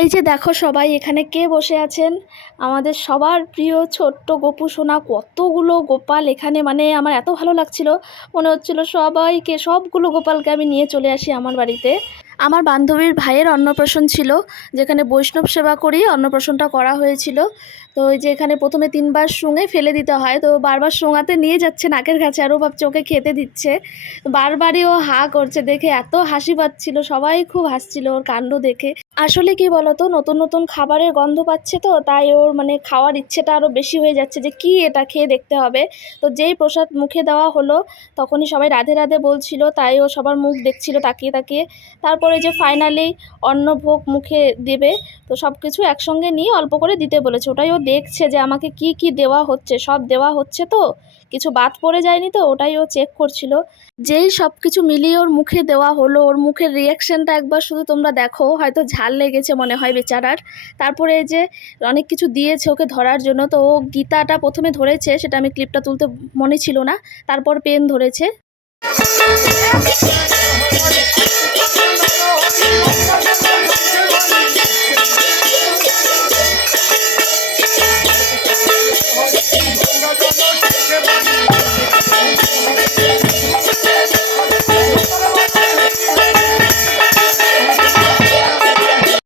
এই যে দেখো সবাই এখানে কে বসে আছেন, আমাদের সবার প্রিয় ছোট্ট গোপু সোনা। কতগুলো গোপাল এখানে, মানে আমার এত ভালো লাগছিল, মনে হচ্ছিল সবগুলো গোপালকে আমি নিয়ে চলে আসি আমার বাড়িতে। আমার বান্ধবীর ভাইয়ের অন্নপ্রাশন ছিল, যেখানে বৈষ্ণব সেবা করি অন্নপ্রাশনটা করা হয়েছিল। তো ওই যে এখানে প্রথমে 3বার শুঙে ফেলে দিতে হয়, তো বারবার শুঙাতে নিয়ে যাচ্ছে নাকের কাছে, আরও ভাবছে ওকে খেতে দিচ্ছে। বারবারই ও হা করছে, দেখে এত হাসি পাচ্ছিল, সবাই খুব হাসছিল ওর কাণ্ড দেখে। আসলে কি বলতো, নতুন নতুন খাবারের গন্ধ পাচ্ছে, তো তাই ওর মানে খাওয়ার ইচ্ছেটা আরও বেশি হয়ে যাচ্ছে যে কি এটা, খেয়ে দেখতে হবে। তো যেই প্রসাদ মুখে দেওয়া হলো তখনই সবাই রাধে রাধে বলছিল, তাই ও সবার মুখ দেখছিল তাকিয়ে তাকিয়ে। তারপরে যে ফাইনালি অন্নভোগ মুখে দেবে, তো সব কিছু একসঙ্গে নিয়ে অল্প করে দিতে বলেছে। ওটাই ও দেখছে যে আমাকে কি কি দেওয়া হচ্ছে, সব দেওয়া হচ্ছে তো, কিছু বাদ পড়ে যায়নি, তো ওটাই ও চেক করছিল। যেই সব কিছু মিলিয়ে ওর মুখে দেওয়া হলো, ওর মুখের রিয়াকশানটা একবার শুধু তোমরা দেখো, হয়তো ঝাল লেগেছে মনে হয় বেচারার। তারপরে এই যে অনেক কিছু দিয়েছে ওকে ধরার জন্য, তো ও গীতাটা প্রথমে ধরেছে, সেটা আমি ক্লিপটা তুলতে মনে ছিল না, তারপর পেন ধরেছে।